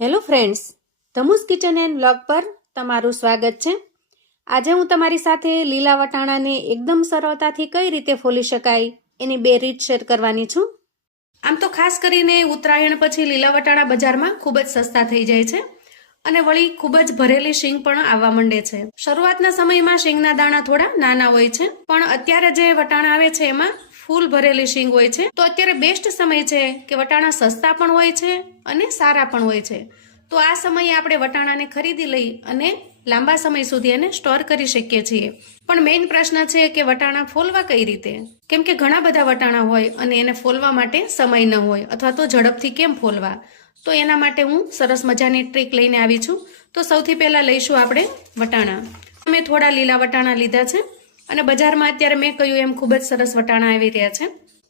Hello friends, ધમુસ kitchen and blog પર તમારું સ્વાગત છે। આજે હું તમારી સાથે લીલા વટાણાને એકદમ સરળતાથી કઈ રીતે ફોલી શકાય એની 2 રીત શેર કરવાની છું। આમ તો ખાસ કરીને ઉત્તરાયણ પછી લીલા વટાણા બજારમાં ખૂબ જ સસ્તા થઈ જાય છે અને વળી ખૂબ જ ભરેલી શીંગ પણ આવવા માંડે છે। શરૂઆતના સમયમાં શીંગના દાણા થોડા નાના હોય છે, પણ અત્યારે જે વટાણા આવે છે એમાં ફૂલ ભરેલી શીંગ હોય છે। તો અત્યારે બેસ્ટ સમય છે કે વટાણા સસ્તા પણ હોય છે અને સારા પણ હોય છે। તો આ સમયે આપણે વટાણાને ખરીદી લઈ અને લાંબા સમય સુધી એને સ્ટોર કરી શકીએ છીએ। પણ મેઇન પ્રશ્ન છે કે વટાણા ફોલવા કઈ રીતે, કેમ કે ઘણા બધા વટાણા હોય અને એને ફોલવા માટે સમય ન હોય અથવા તો ઝડપથી કેમ ફોલવા, તો એના માટે હું સરસ મજાની ટ્રીક લઈને આવી છું। તો સૌથી પહેલા લઈશું આપણે વટાણા। મેં થોડા લીલા વટાણા લીધા છે અને બજારમાં અત્યારે મેં કહ્યું એમ ખૂબ જ સરસ વટાણા આવી રહ્યા છે।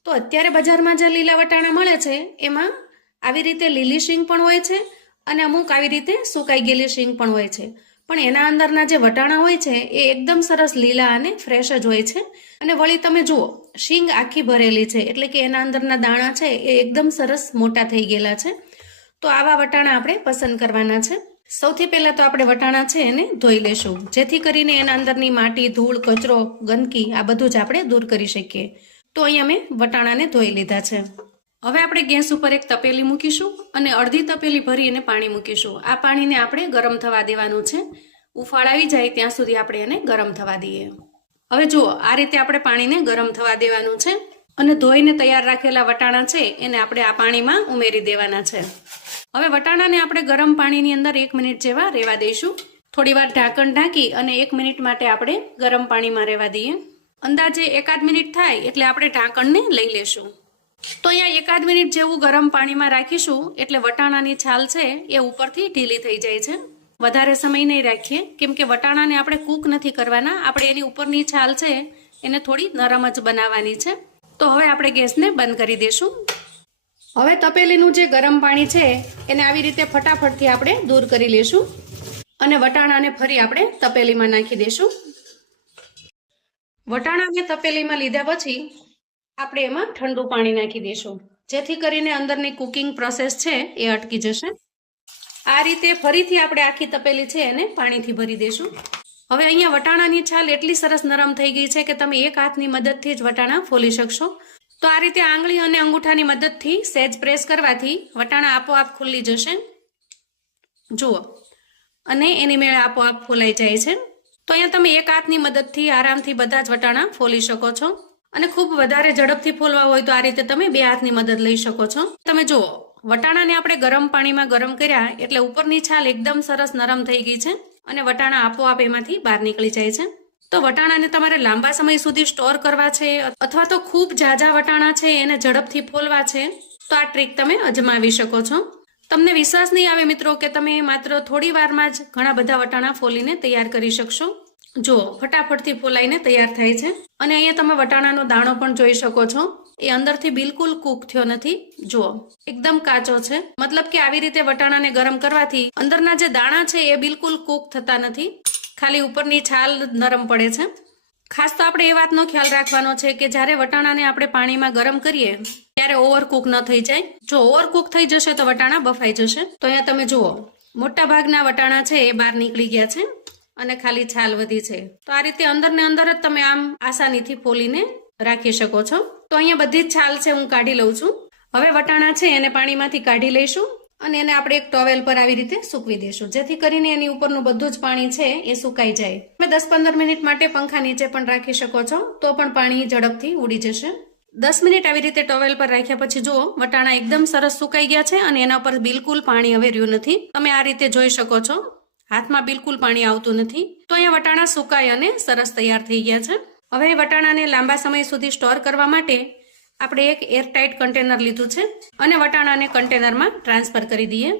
તો અત્યારે બજારમાં જે લીલા વટાણા મળે છે એમાં આવી રીતે લીલી શીંગ પણ હોય છે અને અમુક આવી રીતે સુકાઈ ગયેલી શીંગ પણ હોય છે, પણ એના અંદરના જે વટાણા હોય છે એ એકદમ સરસ લીલા અને ફ્રેશ જ હોય છે। અને વળી તમે જુઓ, શીંગ આખી ભરેલી છે એટલે કે એના અંદરના દાણા છે એ એકદમ સરસ મોટા થઈ ગયેલા છે। તો આવા વટાણા આપણે પસંદ કરવાના છે। સૌથી પહેલા તો આપણે વટાણા છે એને ધોઈ લેશું, જેથી કરીને એના અંદરની માટી, ધૂળ, કચરો, ગંદકી આ બધું જ આપણે દૂર કરી શકીએ। તો અહીંયા મેં વટાણાને ધોઈ લીધા છે। હવે આપણે ગેસ ઉપર એક તપેલી મૂકીશું અને અડધી તપેલી ભરી અને પાણી મૂકીશું। આ પાણીને આપણે ગરમ થવા દેવાનું છે, ઉફાળ આવી જાય ત્યાં સુધી આપણે એને ગરમ થવા દઈએ। હવે જુઓ, આ રીતે આપણે પાણીને ગરમ થવા દેવાનું છે અને ધોઈને તૈયાર રાખેલા વટાણા છે એને આપણે આ પાણીમાં ઉમેરી દેવાના છે। હવે વટાણાને આપણે ગરમ પાણીની અંદર 1 મિનિટ જેવા રહેવા દઈશું। થોડી વાર ઢાંકણ ઢાંકી અને 1 મિનિટ માટે આપણે ગરમ પાણીમાં રહેવા દઈએ। અંદાજે 1-8 મિનિટ થાય એટલે આપણે ઢાંકણને લઈ લેશું। તો અહીંયા 1-8 મિનિટ જેવું ગરમ પાણીમાં રાખીશું એટલે વટાણાની છાલ છે એ ઉપરથી ઢીલી થઈ જાય છે। વધારે સમય નહીં રાખીએ, કેમ કે વટાણાને આપણે કૂક નથી કરવાના, આપણે એની ઉપરની છાલ છે એને થોડી નરમ જ બનાવવાની છે। તો હવે આપણે ગેસને બંધ કરી દઈશું। હવે તપેલીનું જે ગરમ પાણી છે એને આવી રીતે ફટાફટથી આપણે દૂર કરી લેશું અને વટાણાને ફરી આપણે તપેલીમાં નાખી દઈશું। વટાણાને તપેલીમાં લીધા પછી આપણે એમાં ઠંડુ પાણી નાખી દઈશું, જેથી કરીને અંદરની કુકિંગ પ્રોસેસ છે એ અટકી જશે। આ રીતે ફરીથી આપણે આખી તપેલી છે એને પાણીથી ભરી દઈશું। હવે અહીંયા વટાણાની છાલ એટલી સરસ નરમ થઈ ગઈ છે કે તમે એક હાથની મદદથી જ વટાણા ફોલી શકશો। તો આ રીતે આંગળી અને અંગૂઠાની મદદથી સહેજ પ્રેસ કરવાથી વટાણા આપોઆપ ખુલ્લી જશે, જુઓ, અને એની મેળે આપોઆપ ફોલાઈ જાય છે। તો અહીંયા તમે એક હાથની મદદથી આરામથી બધા જ વટાણા ફોલી શકો છો અને ખૂબ વધારે ઝડપથી ફોલવા હોય તો આ રીતે તમે 2 હાથની મદદ લઈ શકો છો। તમે જુઓ, વટાણાને આપણે ગરમ પાણીમાં ગરમ કર્યા એટલે ઉપરની છાલ એકદમ સરસ નરમ થઈ ગઈ છે અને વટાણા આપોઆપ એમાંથી બહાર નીકળી જાય છે। તો વટાણાને તમારે લાંબા સમય સુધી સ્ટોર કરવા છે અથવા તો ખૂબ ઝાઝા વટાણા છે એને ઝડપથી ફોલવા છે તો આ ટ્રીક તમે અજમાવી શકો છો। તમને વિશ્વાસ નહીં આવે મિત્રો કે તમે માત્ર થોડી વારમાં જ ઘણા બધા વટાણા ફોલીને તૈયાર કરી શકશો। જુઓ, ફટાફટથી ફોલાઈને તૈયાર થાય છે અને અહીંયા તમે વટાણાનો દાણો પણ જોઈ શકો છો, એ અંદરથી બિલકુલ કૂક થયો નથી, જુઓ એકદમ કાચો છે। મતલબ કે આવી રીતે વટાણાને ગરમ કરવાથી અંદરના જે દાણા છે એ બિલકુલ કૂક થતા નથી, ખાલી ઉપરની છાલ નરમ પડે છે। ખાસ તો આપણે એ વાતનો ખ્યાલ રાખવાનો છે કે જ્યારે વટાણાને આપણે પાણીમાં ગરમ કરીએ ત્યારે ઓવરકુક ન થઈ જાય। જો ઓવરકુક થઈ જશે તો વટાણા બફાઈ જશે। તો અહીંયા તમે જુઓ, મોટા ભાગના વટાણા છે એ બહાર નીકળી ગયા છે અને ખાલી છાલ વધી છે। તો આ રીતે અંદર ને અંદર જ તમે આમ આસાનીથી ફોલીને રાખી શકો છો। તો અહીંયા બધી જ છાલ છે હું કાઢી લઉં છું। હવે વટાણા છે એને પાણીમાંથી કાઢી લઈશું અને એને આપણે એક ટોવેલ પર આવી રીતે સૂકવી દઈશું, જેથી કરીને એની ઉપરનું બધું જ પાણી છે એ સુકાઈ જાય। તમે 10-15 મિનિટ માટે પંખા નીચે પણ રાખી શકો છો તો પણ પાણી ઝડપથી ઉડી જશે। 10 મિનિટ આવી રીતે ટોવેલ પર રાખ્યા પછી જુઓ, વટાણા એકદમ સરસ સુકાઈ ગયા છે અને એના પર બિલકુલ પાણી હવે રહ્યું નથી। તમે આ રીતે જોઈ શકો છો, હાથમાં બિલકુલ પાણી આવતું નથી। તો અહીંયા વટાણા સુકાઈ અને સરસ તૈયાર થઈ ગયા છે। હવે વટાણાને લાંબા સમય સુધી સ્ટોર કરવા માટે આપણે એક એરટાઇટ કન્ટેનર લીધું છે અને વટાણાને કન્ટેનરમાં ટ્રાન્સફર કરી દઈએ।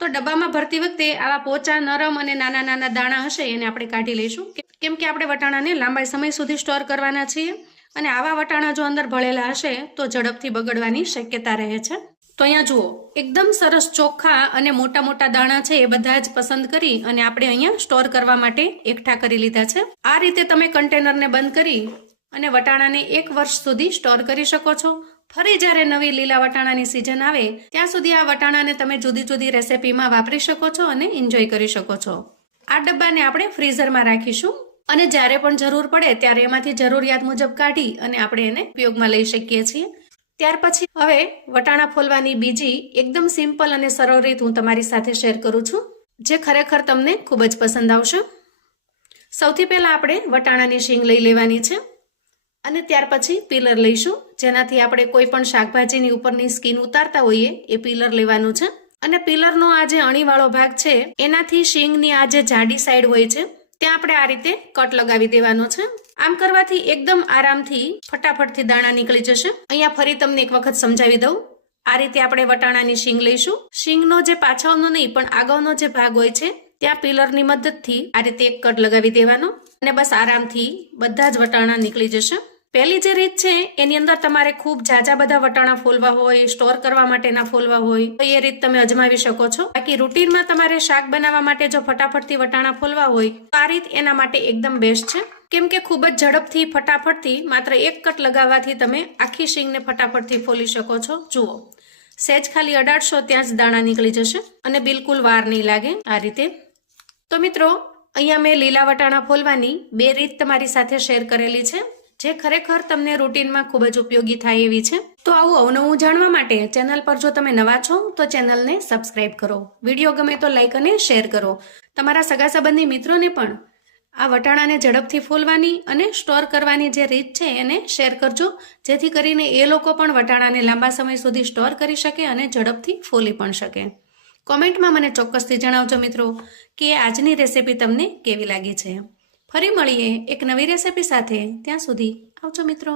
તો ડબ્બામાં ભરતી વખતે આવા પોચા, નરમ અને નાના નાના દાણા હશે એને આપણે કાઢી લઈશું, કેમ કે આપણે વટાણાને લાંબા સમય સુધી સ્ટોર કરવાના છીએ અને આવા વટાણા જો અંદર ભળેલા હશે તો ઝડપથી બગડવાની શક્યતા રહે છે। તો અહીંયા જુઓ, એકદમ સરસ ચોખ્ખા અને મોટા મોટા દાણા છે એ બધા જ પસંદ કરી અને આપણે અહીંયા સ્ટોર કરવા માટે એકઠા કરી લીધા છે। આ રીતે તમે કન્ટેનરને બંધ કરી અને વટાણાને 1 વર્ષ સુધી સ્ટોર કરી શકો છો, ફરી જ્યારે નવી લીલા વટાણાની સિઝન આવે ત્યાં સુધી આ વટાણાને તમે જુદી જુદી રેસિપીમાં વાપરી શકો છો અને એન્જોય કરી શકો છો. આ ડબ્બાને આપણે ફ્રીઝરમાં રાખીશું અને જ્યારે પણ જરૂર પડે ત્યારે એમાંથી જરૂરિયાત મુજબ કાઢી અને આપણે એને ઉપયોગમાં લઈ શકીએ છીએ. ત્યાર પછી હવે વટાણા ફોલવાની બીજી એકદમ સિમ્પલ અને સરળ રીત હું તમારી સાથે શેર કરું છું, જે ખરેખર તમને ખૂબ જ પસંદ આવશે. સૌથી પહેલા આપણે વટાણાની શીંગ લઈ લેવાની છે અને ત્યાર પછી પીલર લઈશું, જેનાથી આપણે કોઈ પણ શાકભાજીની ઉપરની સ્કીન ઉતારતા હોઈએ એ પીલર લેવાનું છે. અને પીલરનો આ જે અણીવાળો ભાગ છે એનાથી શીંગની આ જે જાડી સાઈડ હોય છે ત્યાં આપણે આ રીતે કટ લગાવી દેવાનો છે. આમ કરવાથી એકદમ આરામથી ફટાફટથી દાણા નીકળી જશે. અહીંયા ફરી તમને એક વખત સમજાવી દઉં. આ રીતે આપણે વટાણાની શીંગ લઈશું. શીંગનો જે પાછળનો નહીં પણ આગળનો જે ભાગ હોય છે ત્યાં પીલરની મદદથી આ રીતે એક કટ લગાવી દેવાનો અને બસ આરામથી બધા જ વટાણા નીકળી જશે. પહેલી જે રીત છે એની અંદર તમારે ખૂબ ઝાઝા બધા વટાણા ફોલવા હોય, સ્ટોર કરવા માટેના ફોલવા હોય તો એ રીત તમે અજમાવી શકો છો. બાકી રૂટીનમાં તમારે શાક બનાવવા માટે જો ફટાફટથી વટાણા ફોલવા હોય તો આ રીત એના માટે એકદમ બેસ્ટ છે. કેમ કે ખૂબ જ ઝડપથી ફટાફટથી માત્ર એક કટ લગાવવાથી તમે આખી શીંગને ફટાફટથી ફોલી શકો છો. જુઓ, સહેજ ખાલી અડાડશો ત્યાં જ દાણા નીકળી જશે અને બિલકુલ વાર નહીં લાગે આ રીતે. તો મિત્રો, અહીંયા મેં લીલા વટાણા ફોલવાની 2 રીત તમારી સાથે શેર કરેલી છે, જે ખરેખર તમને રૂટીનમાં ખૂબ જ ઉપયોગી થાય એવી છે. તો આવું અવનવું જાણવા માટે ચેનલ પર જો તમે નવા છો તો ચેનલને સબસ્ક્રાઇબ કરો. વિડીયો ગમે તો લાઈક અને શેર કરો. તમારા સગા સંબંધી મિત્રોને પણ આ વટાણાને ઝડપથી ફોલવાની અને સ્ટોર કરવાની જે રીત છે એને શેર કરજો, જેથી કરીને એ લોકો પણ વટાણાને લાંબા સમય સુધી સ્ટોર કરી શકે અને ઝડપથી ફોલી પણ શકે. કોમેન્ટમાં મને ચોક્કસથી જણાવજો મિત્રો કે આજની રેસિપી તમને કેવી લાગી છે. ફરી મળીએ એક નવી રેસિપી સાથે. ત્યાં સુધી આવજો મિત્રો.